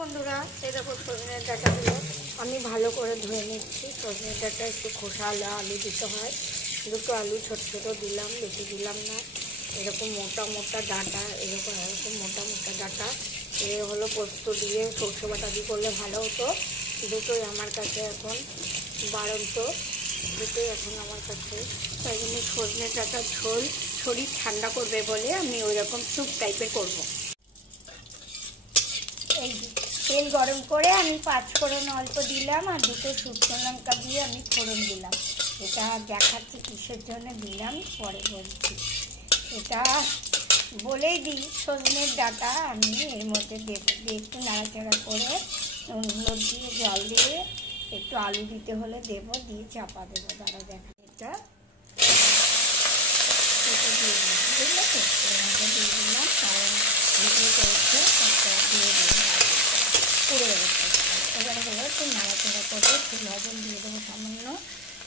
বন্ধুরা, এই দেখো সজনের ডাঁটাগুলো আমি ভালো করে ধুয়ে নিচ্ছি। সজনের ডাঁটা একটু খোসা আলু দিতে হয়, দুটো আলু ছোট ছোট দিলাম, বেশি দিলাম না। এরকম মোটা মোটা ডাঁটা, এরকম মোটা মোটা ডাঁটা এ হলো পোস্ত দিয়ে সরষে বাটা দিয়ে করলে ভালো হতো। দুটোই আমার কাছে এখন বাড়ন্ত, দুটোই এখন আমার কাছে। তাই জন্য সজনের ডাঁটার ঝোল শরীর ঠান্ডা করবে বলে আমি ওই রকম স্যুপ টাইপের করবো। এই তেল গরম করে আমি 5 ফোড়ন অল্প দিলাম আর দুটো শুকনো লঙ্কা দিয়ে আমি ফোড়ন দিলাম। এটা দেখাচ্ছি কিসের জন্য দিলাম পরে বলছি। এটা বলেই দিই, সজনের ডাঁটা আমি এর মধ্যে দেবো, দিয়ে একটু নাড়াচাড়া করে নুন হলুদ দিয়ে জল দিয়ে একটু আলু দিতে হলে দেবো, দিয়ে চাপা দেবো। দাঁড়া দেখা এটা দিয়ে দিলাম, বুঝলে তো? এভাবে দিয়ে দিলাম, কারণ ভিডিও করেছে দিয়ে দিলাম পুড়ে গেছে। এবারে হলো একটু নাড়াচাড়া করে একটু লবণ দিয়ে দেবো সামান্য,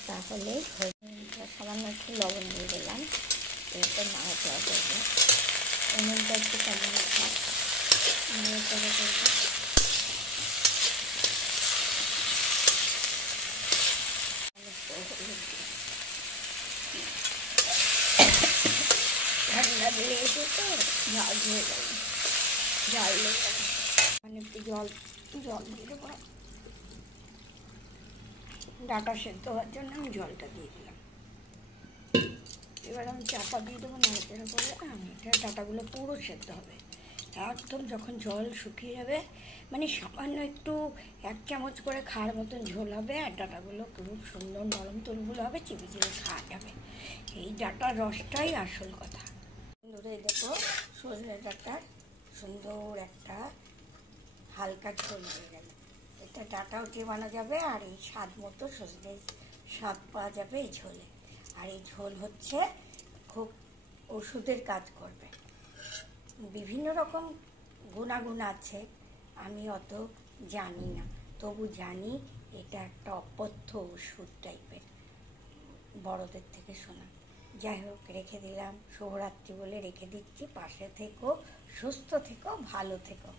তাহলেই হয়ে যাবে। সামান্য একটু লবণ দিয়ে দিলাম, এরপর নাড়াচাড়া করবো। উনুনটা একটু কেমন নাড়াচাড়া করবো। ঠান্ডা দিয়ে এসে তো ঝাল হয়ে যাবে, ঝাল লেগে যাবে, মানে একটু জল দিয়ে দেবো। ডাঁটা সেদ্ধ হওয়ার জন্য আমি জলটা দিয়ে দিলাম। এবার আমি চাপা দিয়ে দেবো নাড়াচাড়া করে। এটা ডাঁটাগুলো পুরো সেদ্ধ হবে একদম। যখন জল শুকিয়ে যাবে, মানে সামান্য একটু 1 চামচ করে খাওয়ার মতন ঝোল হবে, আর ডাঁটাগুলো খুব সুন্দর নরম তুলগুলো হবে, চিপে চিপে খাওয়া যাবে। এই ডাঁটার রসটাই আসল কথা। বন্ধুরা, দেখো সজনে ডাঁটার সুন্দর একটা হালকা ঝোল হয়ে গেল। এটা ডাঁটাও চেবানো যাবে, আর এই স্বাদ মতো সজনের স্বাদ পাওয়া যাবে এই ঝোলে। আর এই ঝোল হচ্ছে খুব ওষুধের কাজ করবে। বিভিন্ন রকম গুণাগুণ আছে, আমি অত জানি না, তবু জানি এটা একটা অপথ্য ওষুধ টাইপের, বড়দের থেকে শোনা। যাই হোক, রেখে দিলাম। শুভরাত্রি বলে রেখে দিচ্ছি। পাশে থেকো, সুস্থ থেকো, ভালো থেকো।